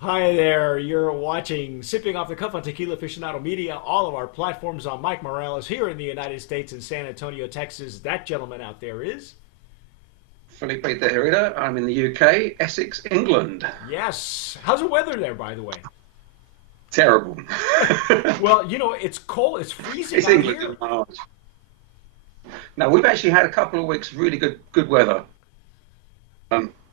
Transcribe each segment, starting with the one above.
Hi there, you're watching Sipping Off the Cuff on Tequila Aficionado Media. All of our platforms on Mike Morales here in the United States in San Antonio, Texas. That gentleman out there is. Felipe de Herrera. I'm in the UK, Essex, England. Yes. How's the weather there, by the way? Terrible. Well, it's cold. It's freezing It's out England here. in March. Now we've actually had a couple of weeks of really good weather,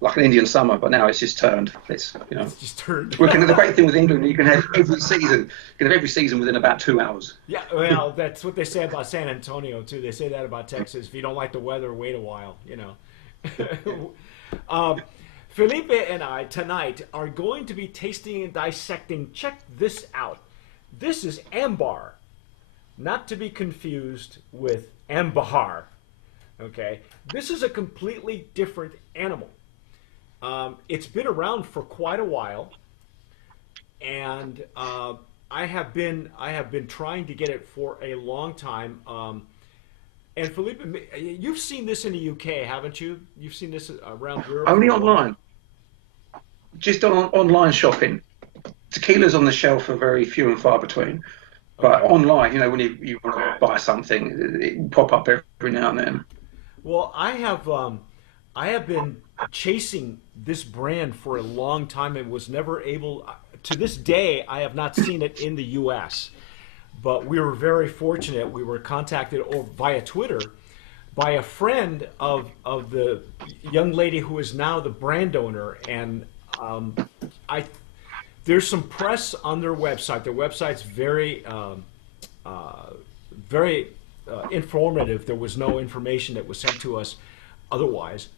like an Indian summer, but now it's just turned. It's just turned. We can. The great thing with England, you can have every season. You can have every season within about 2 hours. Yeah, well, that's what they say about San Antonio, too. They say that about Texas. If you don't like the weather, wait a while. um, Felipe and I tonight are going to be tasting and dissecting. Check this out. This is Ambar, not to be confused with Ambar. Okay, this is a completely different animal. It's been around for quite a while, and I have been trying to get it for a long time. And Felipe, you've seen this in the UK, haven't you? You've seen this around Europe for Only a long time. online, just on online shopping. Tequilas on the shelf are very few and far between. But Okay. online, when you want to buy something, it will pop up every now and then. Well, I have been chasing this brand for a long time and was never able. To this day, I have not seen it in the U.S. But we were very fortunate. We were contacted via Twitter by a friend of the young lady who is now the brand owner, and um, I there's some press on their website. Their website's uh, very informative. There was no information that was sent to us otherwise.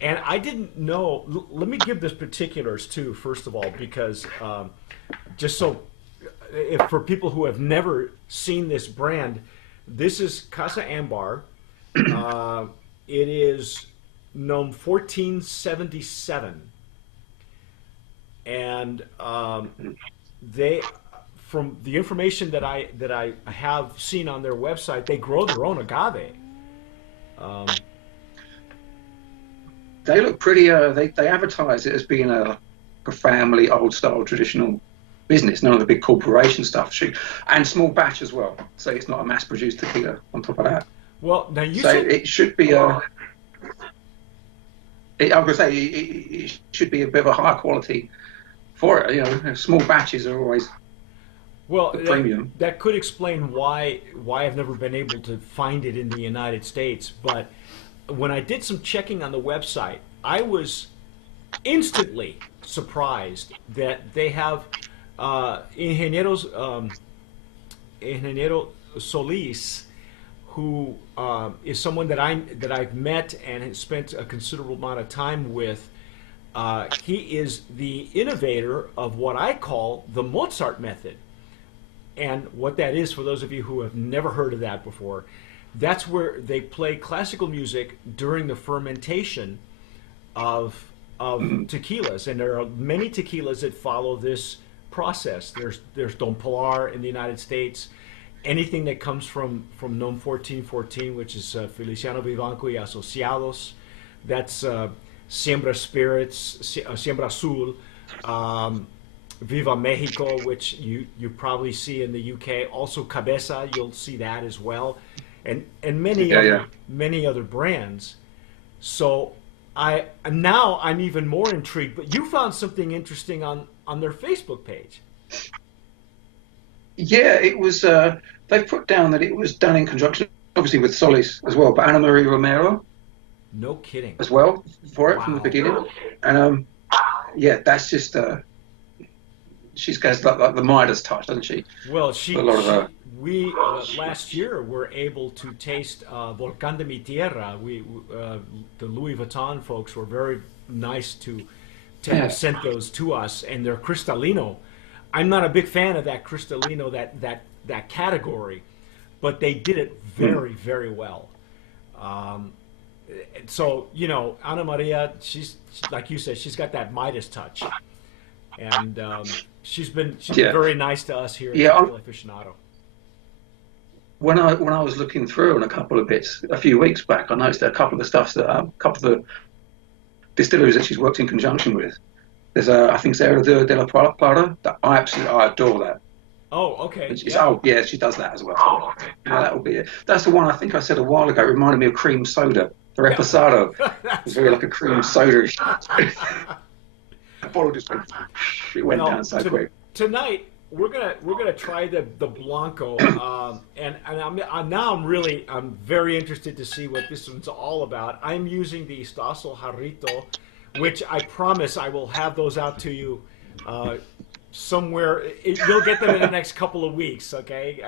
And I didn't know. Let me give the particulars too, first of all, because just so if for people who have never seen this brand, this is Casa Ambar. Uh, it is known 1477, and they, from the information that I have seen on their website, they grow their own agave. Um, They look pretty. They advertise it as being a family, old style, traditional business. None of the big corporation stuff. And small batch as well. So it's not a mass produced tequila on top of that. well, now you So said it should be I'm gonna say it should be a bit of a higher quality for it. Small batches are always well the that, premium. that could explain why I've never been able to find it in the United States. But when I did some checking on the website, I was instantly surprised that they have Ingeniero Solis, who is someone that I've met and has spent a considerable amount of time with. He is the innovator of what I call the Mozart method. And what that is, for those of you who have never heard of that before, that's where they play classical music during the fermentation of tequilas, and there are many tequilas that follow this process. There's Don Pilar in the United States. Anything that comes from NOM 1414, which is Feliciano Vivanco y Asociados, that's Siembra Spirits, Siembra Azul, um, Viva Mexico, which you probably see in the UK. Also Cabeza, you'll see that as well, and Yeah, yeah. many other brands. So I'm even more intrigued. But you found something interesting on their Facebook page. Yeah, it was. They put down that it was done in conjunction, obviously with Solis as well, but Anna Maria Romero No kidding. as well for it from the Wow. beginning. And yeah, that's just she's got like the Midas touch, doesn't she? Well, A lot of we last year were able to taste Volcán de mi Tierra. The Louis Vuitton folks were very nice to have yeah. sent those to us, and they're Cristalino. I'm not a big fan of that Cristalino, that category, but they did it Mm. very, very well. Um, so Ana Maria, she's like you said, she's got that Midas touch, and she's been Yeah, very nice to us here at yeah. Tequila Aficionado. When I was looking through on a couple of bits a few weeks back, I noticed that a couple of the stuffs that a couple of the distilleries that she's worked in conjunction with, There's a, I think Sarah de la Plata. That I adore that. Oh, okay. And she's, Yeah. oh yeah, she does that as well. So, yeah, that'll be it. That's the one I think I said a while ago. It reminded me of cream soda. The Yeah. reposado was That's very like right. a cream soda. The bottle just went, it went Well, down so quick. tonight we're gonna try the Blanco, now I'm very interested to see what this one's all about. I'm using the Stasel Jarrito, which I promise I will have those out to you uh, somewhere. You'll get them in the next couple of weeks. Okay,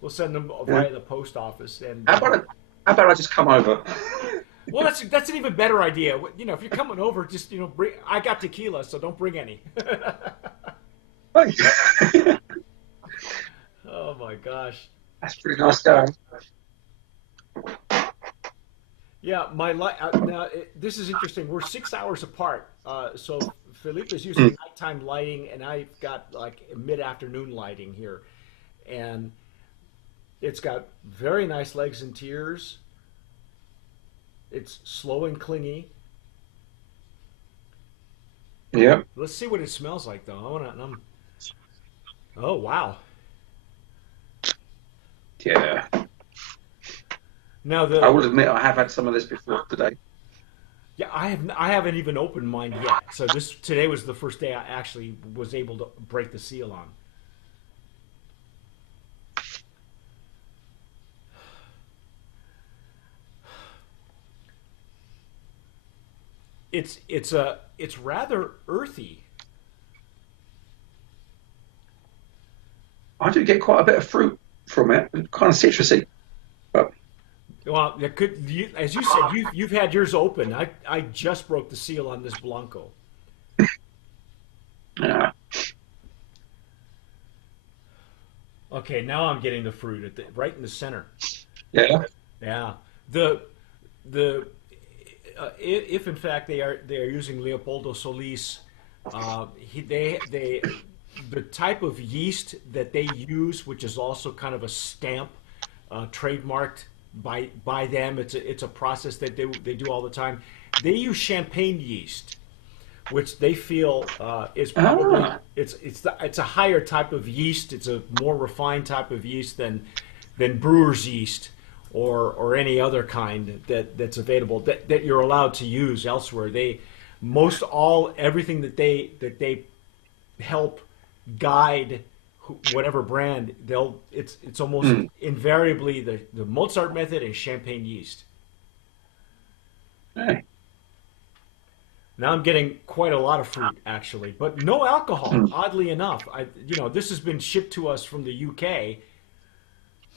we'll send them Yeah. via the post office, and How about I, how about I just come over? well, that's an even better idea. You know, if you're coming over, just bring. I got tequila, so don't bring any. Oh my gosh. That's pretty nice going. Yeah, now this is interesting. We're 6 hours apart. So Felipe is using Mm. nighttime lighting, and I've got like mid-afternoon lighting here, and it's got very nice legs and tears. It's slow and clingy. Yeah, Let's see what it smells like, though. Oh wow. yeah. Now I the will admit I have had some of this before today. Yeah, I haven't even opened mine yet. So this today was the first day I actually was able to break the seal on. It's rather earthy. I do get quite a bit of fruit from it, kind of citrusy. But Well, as you said, you've had yours open. I just broke the seal on this Blanco. yeah, Okay, now I'm getting the fruit right in the center. yeah. Yeah, the the if in fact they are using Leopoldo Solis, they the type of yeast that they use, which is also kind of a stamp, trademarked by them. It's a process that they do all the time. They use champagne yeast, which they feel is probably Ah, it's a higher type of yeast. It's a more refined type of yeast than brewer's yeast or any other kind that's available that you're allowed to use elsewhere. They most all everything that they help guide whatever brand it's almost mm, invariably the Mozart method and champagne yeast. yeah, Now I'm getting quite a lot of fruit actually, but no alcohol. mm, Oddly enough, this has been shipped to us from the UK,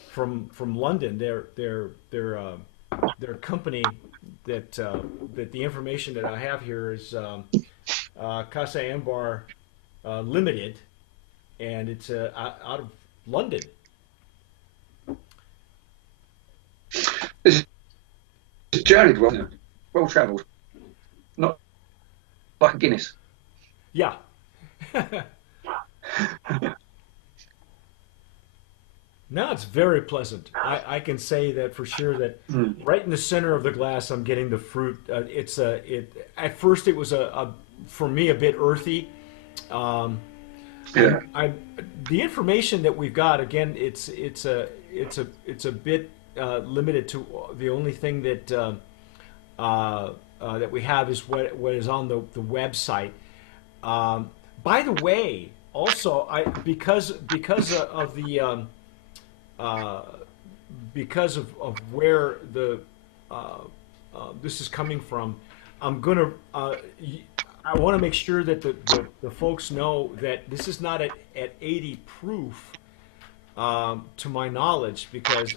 from London. Their company that the information that I have here is Casa Ambar Limited, and it's out of London. it's journeyed well, isn't it? Well travelled, not like a Guinness. Yeah. Now it's very pleasant. I can say that for sure that Mm, right in the center of the glass, I'm getting the fruit. At first it was for me a bit earthy. Um, yeah, I the information that we've got again, it's a bit limited to the only thing that we have is what is on the website. By the way, also I because of the uh, because of where this is coming from, I'm gonna. I want to make sure that the folks know that this is not at 80 proof, to my knowledge, because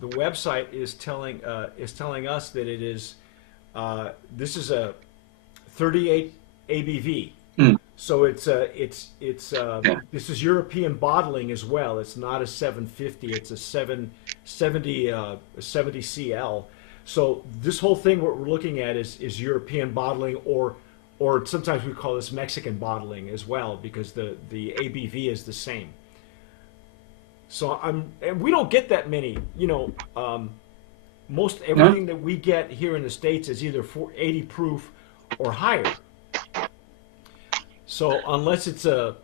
the website is telling us that it is this is a 38 ABV. mm, So it's yeah. this is European bottling as well. It's not a 750. It's a 70 CL. So this whole thing, what we're looking at is European bottling, or sometimes we call this Mexican bottling as well, because the ABV is the same. So and we don't get that many. Most No? everything that we get here in the States is either 80 proof or higher. So unless it's a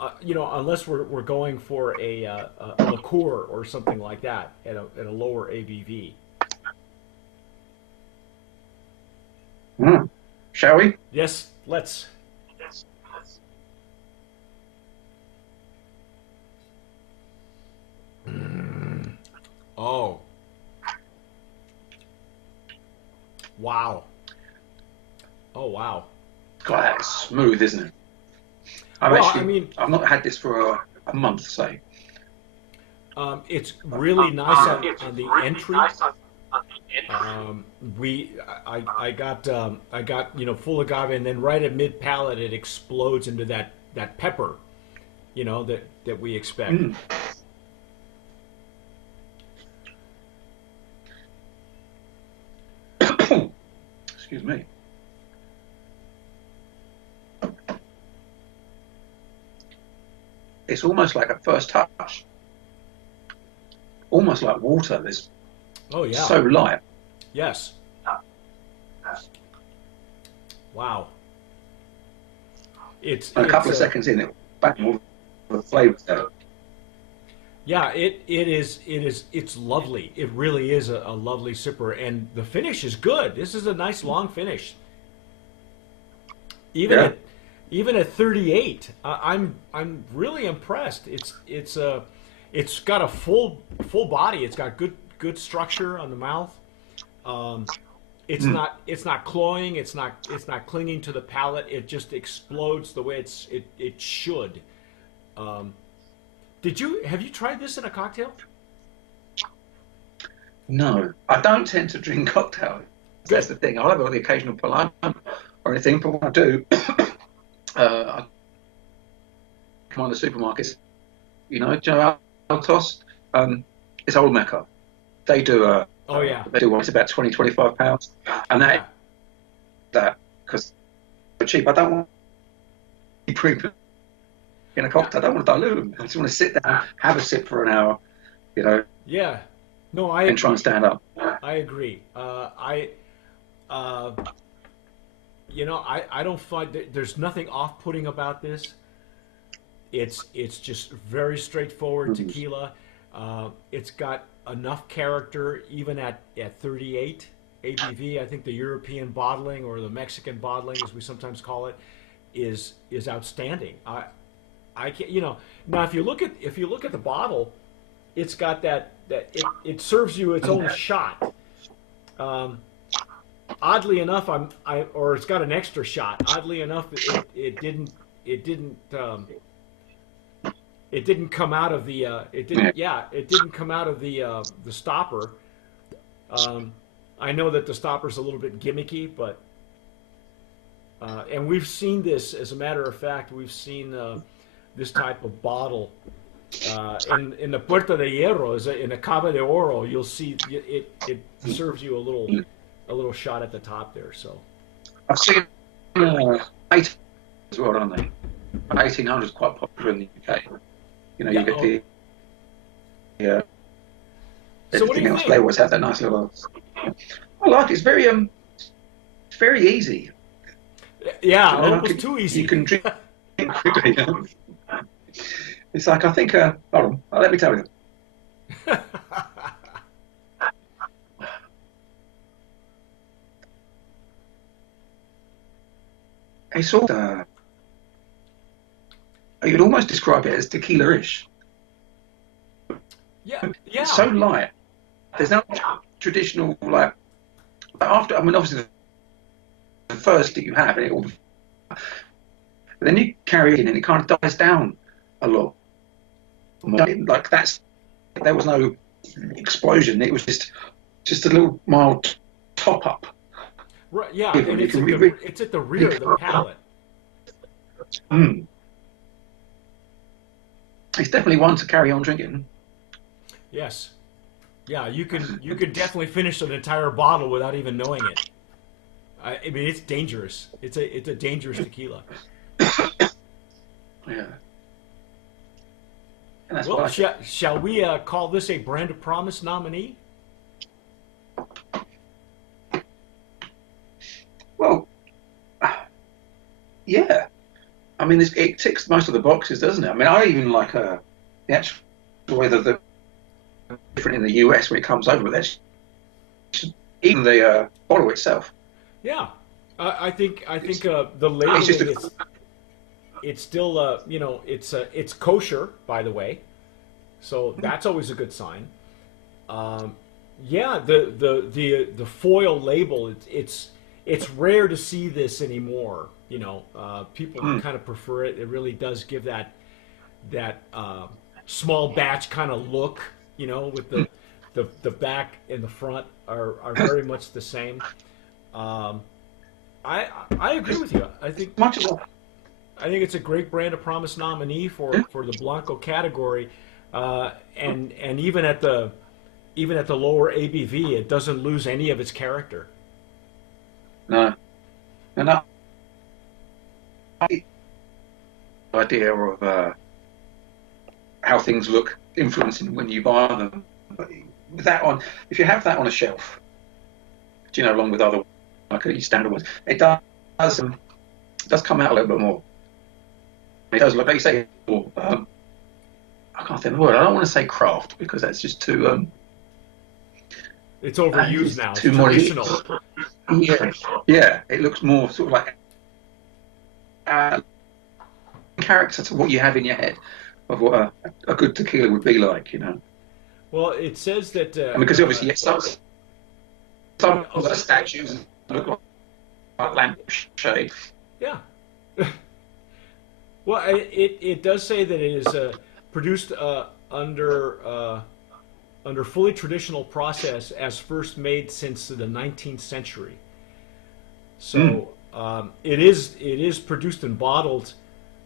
unless we're going for a liqueur or something like that at a lower ABV. Mm. Shall we? Yes, let's. Oh, wow. Oh, wow. God, that's smooth, isn't it? I've Well, I actually, mean, I've not had this for a month, say. it's really nice on the entry. Um, we I got full agave, and then right at mid palate it explodes into that pepper, that we expect. Mm. Excuse me. It's almost like a first touch, almost like water. It's Oh yeah, so light. yes, wow. It's And a it's couple of seconds in, it back more of the flavours there. yeah, it's lovely. It really is a lovely sipper, and the finish is good. This is a nice long finish. Even Yeah. at even at 38, I'm really impressed. It's got a full body. It's got good structure on the mouth. Um, Mm. it's not cloying. It's not clinging to the palate. It just explodes the way it should. Um, have you tried this in a cocktail? No, I don't tend to drink cocktails. That's Good. the thing. I'll have the occasional Paloma or anything, but when I do, I come on the supermarkets. Joe Altos, it's Old Mecca. They do Oh yeah, one. It's about 20, 25 pounds, and yeah, that because they're cheap. I don't want to be premium in a yeah, cocktail. I don't want to dilute them. I just want to sit down, have a sip for an hour, you know, yeah. No, I and try and agree. stand up. I agree. Uh, I don't find there's nothing off-putting about this. It's just very straightforward Mm. tequila. It's got enough character even at 38 ABV. I think the European bottling or the Mexican bottling, as we sometimes call it, is outstanding. I can't, now if you look at the bottle, it's got that it serves you its own shot. Um, Oddly enough, or it's got an extra shot. Oddly enough, it didn't it didn't come out of the Yeah. it didn't come out of the stopper. Um, I know that the stopper's a little bit gimmicky, but and we've seen this. As a matter of fact, we've seen this type of bottle in the Puerta de Hierro, in the Cava de Oro. You'll see it serves you a little shot at the top there. So I've seen 18 as well, don't they? 1800 is quite popular in the UK. You yeah. get Oh, the so what do everything you else. They think? always have that nice little. I like it. It's very easy. Yeah, And I almost could, too you easy. can drink it quickly. It's like I think. Hold on, let me tell you. It's all. You'd almost describe it as tequila-ish. Yeah, It's so yeah, light. There's no traditional like after. I mean, obviously the first that you have, and it all. But then you carry it in, and it kind of dies down a lot. Like that's there was no explosion. It was just a little mild top up. right, yeah, Given and you can really, it's at the rear of the palate. mm, it's definitely one to carry on drinking. Yes, yeah, you can definitely finish an entire bottle without even knowing it. I mean, it's dangerous. It's a dangerous tequila. Yeah, and that's Well, why I like it. shall we call this a Brand of Promise nominee? Well, mean, it ticks most of the boxes, doesn't it? I mean, I even like the actual way that the different in the US when it comes over, but that's even the bottle itself. Yeah, I think the It's just labeling is it's still it's kosher, by the way, so that's always a good sign. Um, yeah, the foil label, it's rare to see this anymore. People mm, kind of prefer it. It really does give that small batch kind of look. With mm. the back and the front are very much the same. Um, I agree with you. Much as I think it's a great brand of promise nominee yeah, for the Blanco category, and even at the lower ABV, it doesn't lose any of its character. no, and I idea of how things look influencing when you buy them. But with that on, if you have that on a shelf, along with other like your standard ones, it does come out a little bit more. It does look like you say. I can't think of the word. I don't want to say craft because that's just too It's overused it's now. It's too more. traditional. Yeah, yeah. It looks more sort of like uh, character to what you have in your head of what a good tequila would be like. Well, it says that. And because obviously, yes, some of the statues look like lampshade. Yeah. Well, it does say that it is produced under fully traditional process as first made since the 19th century. Mm. So it is produced and bottled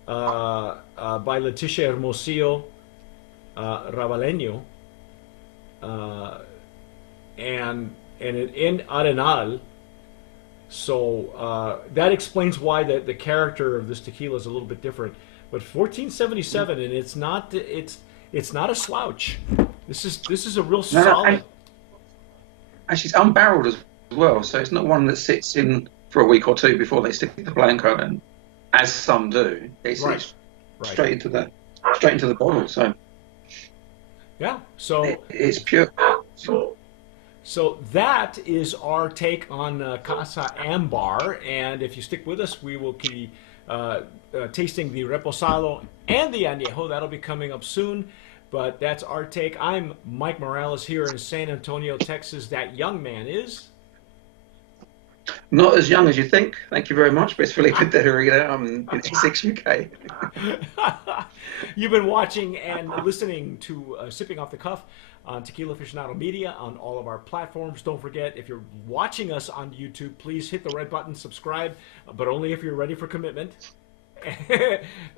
by Leticia Hermosillo Rabaleño, uh, and in Arenal. So that explains why the character of this tequila is a little bit different. But 1477, and it's not a slouch. This is a real No, no, solid. and she's unbarreled as well, so it's not one that sits in for a week or two before they stick the Blanco in, as some do. Right, It's right. straight into the bottle, so Yeah. So it's pure. so that is our take on Casa Ambar, and if you stick with us, we will be tasting the Reposado and the Añejo. That'll be coming up soon. But that's our take. I'm Mike Morales here in San Antonio, Texas. That young man is. Not as young as you think. Thank you very much, Miss Felipe de Herrera. I'm in Essex, UK. You've been watching and listening to Sipping Off the Cuff on Tequila Aficionado Media on all of our platforms. Don't forget, if you're watching us on YouTube, please hit the red button, subscribe, but only if you're ready for commitment.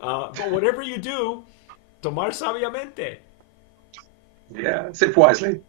But whatever you do, tomar sabiamente. Yeah, sip wisely.